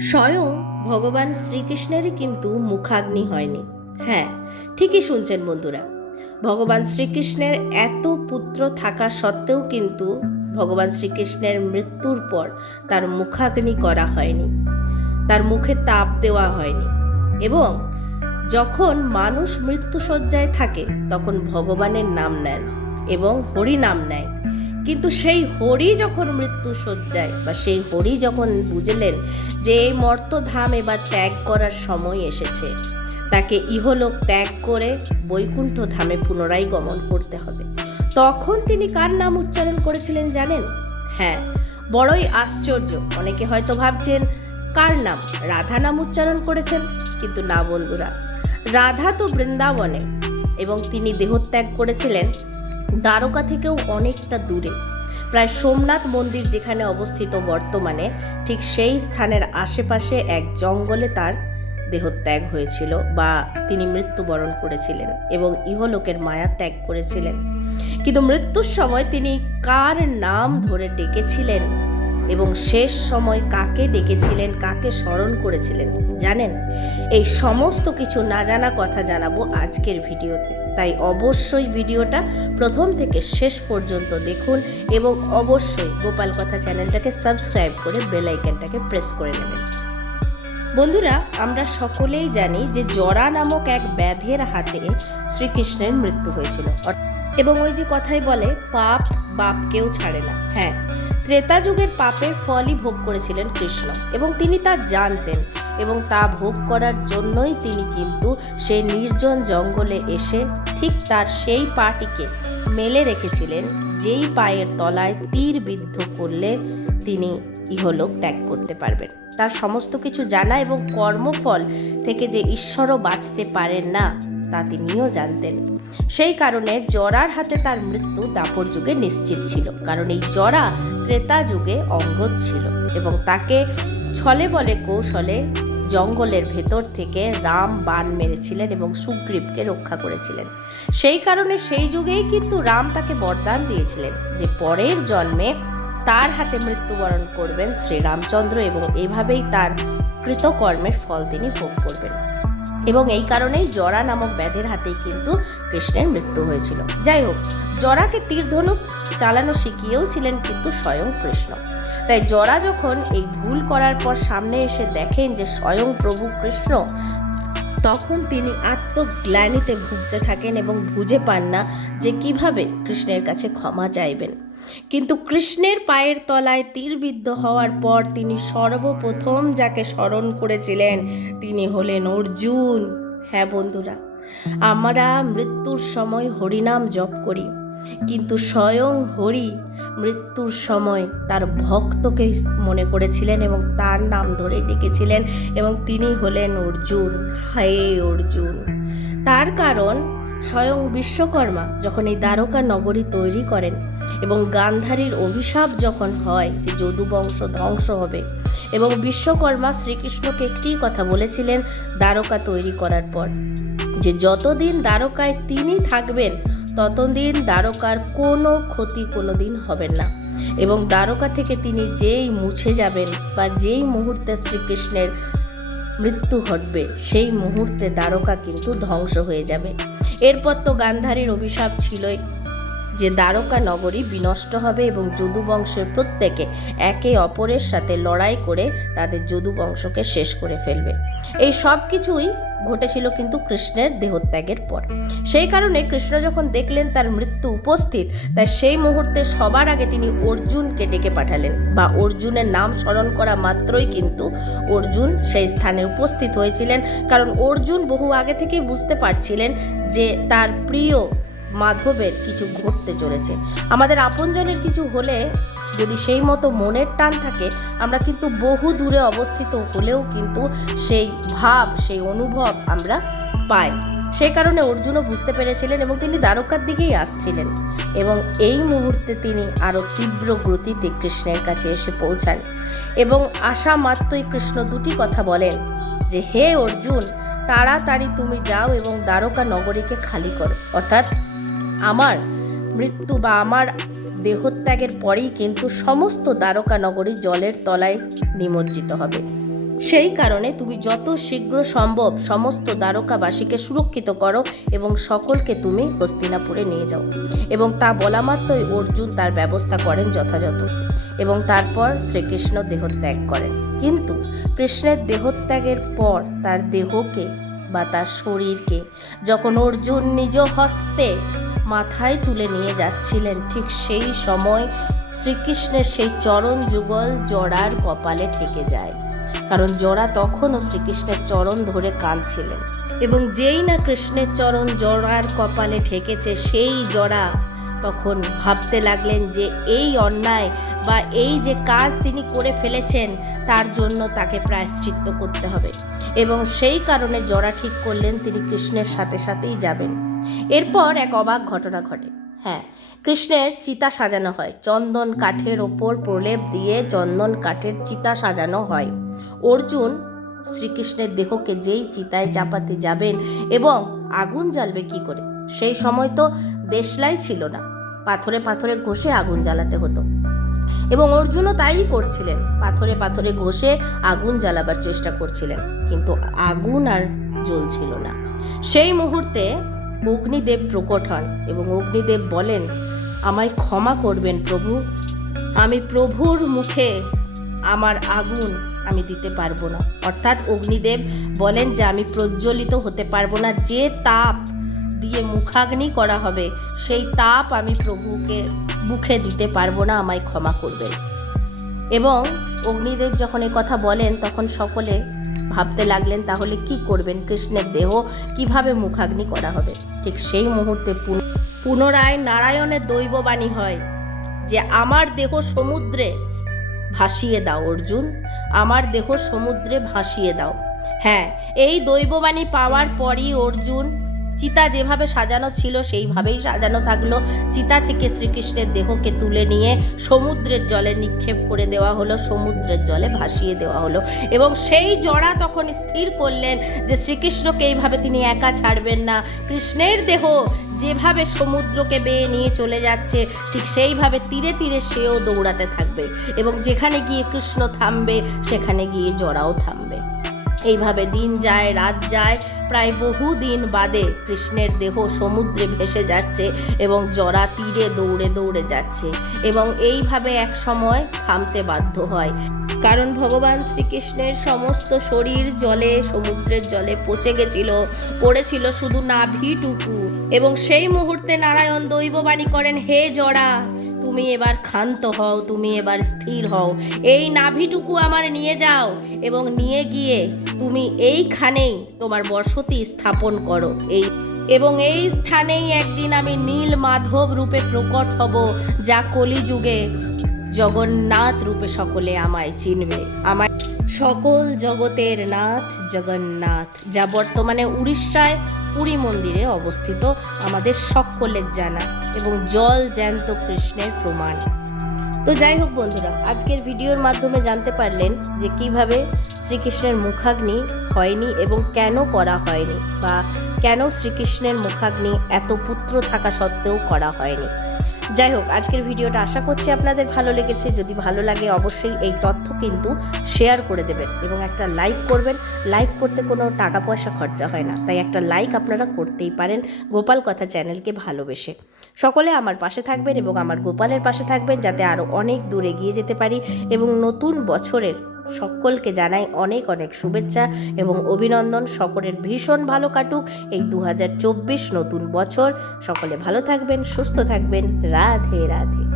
স্বয়ং ভগবান শ্রীকৃষ্ণেরই কিন্তু মুখাগ্নি হয়নি। হ্যাঁ ঠিকই শুনছেন বন্ধুরা। ভগবান শ্রীকৃষ্ণের এত পুত্র থাকা সত্ত্বেও কিন্তু ভগবান শ্রীকৃষ্ণের মৃত্যুর পর তার মুখাগ্নি করা হয়নি। তার মুখে তাপ দেওয়া হয়নি এবং যখন মানুষ মৃত্যুসজ্জায় থাকে তখন ভগবানের নাম নেন এবং হরি নাম নেয়। কিন্তু সেই হরি যখন মৃত্যু সজ্জায় বা সেই হরি যখন বুঝলেন যে এই মর্তধাম এবার ত্যাগ করার সময় এসেছে, তাকে ইহলোক ত্যাগ করে বৈকুণ্ঠ ধামে পুনরায় গমন করতে হবে। তখন তিনি কার নাম উচ্চারণ করেছিলেন জানেন? হ্যাঁ বড়ই আশ্চর্য। অনেকে হয়তো ভাবছেন, কার নাম? রাধা নাম উচ্চারণ করেছেন? কিন্তু না বন্ধুরা, রাধা তো বৃন্দাবনে। এবং তিনি দেহত্যাগ করেছিলেন দ্বারকা থেকেও অনেকটা দূরে। প্রায় সোমনাথ মন্দির যেখানে অবস্থিত বর্তমানে, ঠিক সেই স্থানের আশেপাশে এক জঙ্গলে তার দেহত্যাগ হয়েছিল বা তিনি মৃত্যুবরণ করেছিলেন এবং ইহলোকের মায়া ত্যাগ করেছিলেন। কিন্তু মৃত্যুর সময় তিনি কার নাম ধরে ডেকেছিলেন? এবং শেষ সময় কাকে ডেকেছিলেন, কাকে স্মরণ করেছিলেন, জানেন? এই সমস্ত কিছু না জানা কথা জানাব আজকের ভিডিওতে। তাই অবশ্যই ভিডিওটা প্রথম থেকে শেষ পর্যন্ত দেখুন এবং অবশ্যই গোপাল কথা চ্যানেলটাকে সাবস্ক্রাইব করে বেল আইকনটাকে প্রেস করে নেবেন। বন্ধুরা, আমরা সকলেই জানি যে জরা নামক এক ব্যাধের হাতে শ্রীকৃষ্ণের মৃত্যু হয়েছিল। এবং ওই যে কথাই বলে, পাপ বাপকেও ছাড়ে না। হ্যাঁ ত্রেতা যুগের পাপের ফলই ভোগ করেছিলেন কৃষ্ণ এবং তিনি তা জানতেন এবং তা ভোগ করার জন্যই তিনি কিন্তু সেই নির্জন জঙ্গলে এসে ঠিক তার সেই পাটিকে মেলে রেখেছিলেন, যেই পায়ের তলায় তীর বিদ্ধ করলে তিনি ইহলোক ত্যাগ করতে পারবেন। তার সমস্ত কিছু জানা এবং কর্মফল থেকে যে ঈশ্বরও বাঁচতে পারেন না তা তিনিও জানতেন। সেই কারণে জরার হাতে তার মৃত্যু দাপর যুগে নিশ্চিত ছিল, কারণ এই জরা ত্রেতা যুগে অঙ্গদ ছিল এবং তাকে ছলে বলে কৌশলে জঙ্গলের ভেতর থেকে রাম বান মেরেছিলেন এবং সুগ্রীবকে রক্ষা করেছিলেন। সেই কারণে সেই যুগেই কিন্তু রাম তাকে বরদান দিয়েছিলেন যে পরের জন্মে তার হাতে মৃত্যুবরণ করবেন শ্রীরামচন্দ্র এবং এভাবেই তার কৃতকর্মের ফল তিনি ভোগ করবেন। এবং এই কারণেই জরা নামক ব্যাধের হাতেই কিন্তু কৃষ্ণের মৃত্যু হয়েছিল। যাই হোক, জরাকে তীরধনুক চালানো শিখিয়েও ছিলেন কিন্তু স্বয়ং কৃষ্ণ। তাই জরা যখন এই ভুল করার পর সামনে এসে দেখেন যে স্বয়ং প্রভু কৃষ্ণ তখন তিনি আত্মগ্লানিতে ভুগতে থাকেন এবং বুঝে পান না যে কীভাবে কৃষ্ণের কাছে ক্ষমা চাইবেন। কিন্তু কৃষ্ণের পায়ের তলায় তীরবিদ্ধ হওয়ার পর তিনি সর্বপ্রথম যাকে স্মরণ করেছিলেন, তিনি হলেন অর্জুন। হ্যাঁ বন্ধুরা, আমরা মৃত্যুর সময় হরিনাম জপ করি। কিন্তু স্বয়ং হরি মৃত্যুর সময় তার ভক্তকে মনে করেছিলেন এবং তার নাম ধরে ডেকেছিলেন এবং তিনি হলেন অর্জুন। হায়ে অর্জুন। তার কারণ স্বয়ং বিশ্বকর্মা যখন এই দ্বারকা নগরী তৈরি করেন এবং গান্ধারীর অভিশাপ যখন হয় যে যদুবংশ ধ্বংস হবে এবং বিশ্বকর্মা শ্রীকৃষ্ণকে একটি কথা বলেছিলেন দ্বারকা তৈরি করার পর যে যতদিন দ্বারকায় তিনি থাকবেন ততদিন দ্বারকার কোনো ক্ষতি কোনো দিন হবে না। এবং দ্বারকা থেকে তিনি যেই মুছে যাবেন বা যেই মুহূর্তে শ্রীকৃষ্ণের মৃত্যু ঘটবে, সেই মুহূর্তে দ্বারকা কিন্তু ধ্বংস হয়ে যাবে। এরপর তো গান্ধারীর অভিশাপ ছিলই। যে দ্বারকা নগরী বিনষ্ট হবে এবং যদু বংশের প্রত্যেকে একে অপরের সাথে লড়াই করে তাদের যদু বংশকে শেষ করে ফেলবে। এই সব কিছুই ঘটেছিল কিন্তু কৃষ্ণের দেহত্যাগের পর। সেই কারণে কৃষ্ণ যখন দেখলেন তার মৃত্যু উপস্থিত, তাই সেই মুহূর্তে সবার আগে তিনি অর্জুনকে ডেকে পাঠালেন বা অর্জুনের নাম স্মরণ করা মাত্রই কিন্তু অর্জুন সেই স্থানে উপস্থিত হয়েছিলেন। কারণ অর্জুন বহু আগে থেকেই বুঝতে পারছিলেন যে তার প্রিয় মাধবের কিছু ঘটতে চলেছে। আমাদের আপনজনের কিছু হলে যদি সেই মতো মনের টান থাকে, আমরা কিন্তু বহু দূরে অবস্থিত হলেও কিন্তু সেই ভাব, সেই অনুভব আমরা পাই। সেই কারণে অর্জুনও বুঝতে পেরেছিলেন এবং তিনি দ্বারকার দিকেই আসছিলেন এবং এই মুহূর্তে তিনি আরও তীব্র গতিতে কৃষ্ণের কাছে এসে পৌঁছান এবং আসা মাত্রই কৃষ্ণ দুটি কথা বলেন যে, হে অর্জুন, তাড়াতাড়ি তুমি যাও এবং দ্বারকা নগরীকে খালি করো। অর্থাৎ আমার মৃত্যু বা আমার দেহত্যাগের পরেই কিন্তু সমস্ত দ্বারকা নগরী জলের তলায় নিমজ্জিত হবে। সেই কারণে তুমি যত শীঘ্র সম্ভব সমস্ত দ্বারকাবাসীকে সুরক্ষিত করো এবং সকলকে তুমি হস্তিনাপুরে নিয়ে যাও। এবং তা বলা মাত্রই অর্জুন তার ব্যবস্থা করেন যথাযথ এবং তারপর শ্রীকৃষ্ণ দেহত্যাগ করেন। কিন্তু কৃষ্ণের দেহত্যাগের পর তার দেহকে বা তার শরীরকে, যখন অর্জুন নিজ হস্তে মাথায় তুলে নিয়ে যাচ্ছিলেন, ঠিক সেই সময় শ্রীকৃষ্ণের সেই চরণ যুগল জড়ার কপালে ঠেকে যায়। কারণ জড়া তখনও শ্রীকৃষ্ণের চরণ ধরে কাঁদছিলেন। এবং যেই না কৃষ্ণের চরণ জড়ার কপালে ঠেকেছে, সেই জড়া তখন ভাবতে লাগলেন যে এই অন্যায় বা এই যে কাজ তিনি করে ফেলেছেন, তার জন্য তাকে প্রায়শ্চিত্ত করতে হবে। এবং সেই কারণে জড়া ঠিক করলেন তিনি কৃষ্ণের সাথে সাথেই যাবেন। এরপর এক অবাক ঘটনা ঘটে। হ্যাঁ কৃষ্ণের চিতা সাজানো হয়। চন্দন কাঠের ওপর প্রলেপ দিয়ে চন্দন কাঠের চিতা সাজানো হয়। অর্জুন শ্রীকৃষ্ণের দেহকে যেই চিতায় চাপাতে যাবেন এবং আগুন জ্বালবে কি করে? সেই সময় তো দেশলাই ছিল না। পাথরে পাথরে ঘষে আগুন জ্বালাতে হতো। এবং অর্জুনও তাই করছিলেন, পাথরে পাথরে ঘষে আগুন জ্বালাবার চেষ্টা করছিলেন। কিন্তু আগুন আর জ্বলছিল না। সেই মুহূর্তে অগ্নিদেব প্রকট হন এবং অগ্নিদেব বলেন, আমায় ক্ষমা করবেন প্রভু। আমি প্রভুর মুখে আমার আগুন আমি দিতে পারব না। অর্থাৎ অগ্নিদেব বলেন যে, আমি প্রজ্বলিত হতে পারব না। যে তাপ দিয়ে মুখাগ্নি করা হবে, সেই তাপ আমি প্রভুকে মুখে দিতে পারব না, আমায় ক্ষমা করবেন। এবং অগ্নিদেব যখন এই কথা বলেন, তখন সকলে ভাবতে লাগলেন, তাহলে কি করবেন? কৃষ্ণের দেহ কীভাবে মুখাগ্নি করা হবে? ঠিক সেই মুহূর্তে পুনরায় নারায়ণের দৈববাণী হয় যে, আমার দেহ সমুদ্রে ভাসিয়ে দাও, অর্জুন। আমার দেহ সমুদ্রে ভাসিয়ে দাও। হ্যাঁ এই দৈববাণী পাওয়ার পরই অর্জুন চিতা যেভাবে সাজানো ছিল, সেইভাবেই সাজানো থাকল। চিতা থেকে শ্রীকৃষ্ণের দেহকে তুলে নিয়ে সমুদ্রের জলে নিক্ষেপ করে দেওয়া হলো, সমুদ্রের জলে ভাসিয়ে দেওয়া হলো। এবং সেই জড়া তখন স্থির করলেন যে শ্রীকৃষ্ণকে এইভাবে তিনি একা ছাড়বেন না। কৃষ্ণের দেহ যেভাবে সমুদ্রকে বেয়ে নিয়ে চলে যাচ্ছে, ঠিক সেইভাবে তীরে তীরে সেও দৌড়াতে থাকবে। এবং যেখানে গিয়ে কৃষ্ণ থামবে, সেখানে গিয়ে জড়াও থামবে। এইভাবে দিন যায়, রাত যায়, প্রায় বহু দিন বাদে কৃষ্ণের দেহ সমুদ্রে ভেসে যাচ্ছে এবং জরা তীরে দৌড়ে দৌড়ে যাচ্ছে এবং এইভাবে এক সময় থামতে বাধ্য হয়। কারণ ভগবান শ্রীকৃষ্ণের সমস্ত শরীর জলে, সমুদ্রের জলে পচে গেছিল, পড়েছিল শুধু নাভিটুকু এবং সেই মুহূর্তে নারায়ণ দৈববাণী করেন, হে জরা তুমি এবার ক্ষান্ত হও, তুমি এবার স্থির হও। এই নাভিটুকু আমার নিয়ে যাও এবং নিয়ে গিয়ে তুমি এইখানেই তোমার বসতি স্থাপন করো। এই এবং এই স্থানেই একদিন আমি নীল মাধব রূপে প্রকট হব, যা কলিযুগে জগন্নাথ রূপে সকলে আমায় চিনবে। আমায় সকল জগতের নাথ জগন্নাথ, যা বর্তমানে উড়িষ্যায় পুরী মন্দিরে অবস্থিত আমাদের সকলের জানা এবং জল জ্যান্ত কৃষ্ণের প্রমাণ। তো যাই হোক বন্ধুরা, আজকের ভিডিওর মাধ্যমে জানতে পারলেন যে কীভাবে শ্রীকৃষ্ণের মুখাগ্নি হয়নি এবং কেন করা হয়নি বা কেন শ্রীকৃষ্ণের মুখাগ্নি এত পুত্র থাকা সত্ত্বেও করা হয়নি। যাই হোক আজকের ভিডিওটা আশা করছি আপনাদের ভালো লেগেছে। যদি ভালো লাগে অবশ্যই এই তথ্য কিন্তু শেয়ার করে দেবেন এবং একটা লাইক করবেন। লাইক করতে কোনো টাকা পয়সা খরচা হয় না। তাই একটা লাইক আপনারা করতেই পারেন গোপাল কথা চ্যানেলকে ভালোবেসে। সকলে আমার পাশে থাকবেন এবং আমার গোপালের পাশে থাকবেন যাতে আরও অনেক দূর এগিয়ে যেতে পারি এবং নতুন বছরের সকলকে জানাই অনেক অনেক শুভেচ্ছা এবং অভিনন্দন। সকলের ভীষণ ভালো কাটুক। এই দু হাজার চব্বিশ নতুন বছর। সকলে ভালো থাকবেন, সুস্থ থাকবেন। রাধে রাধে।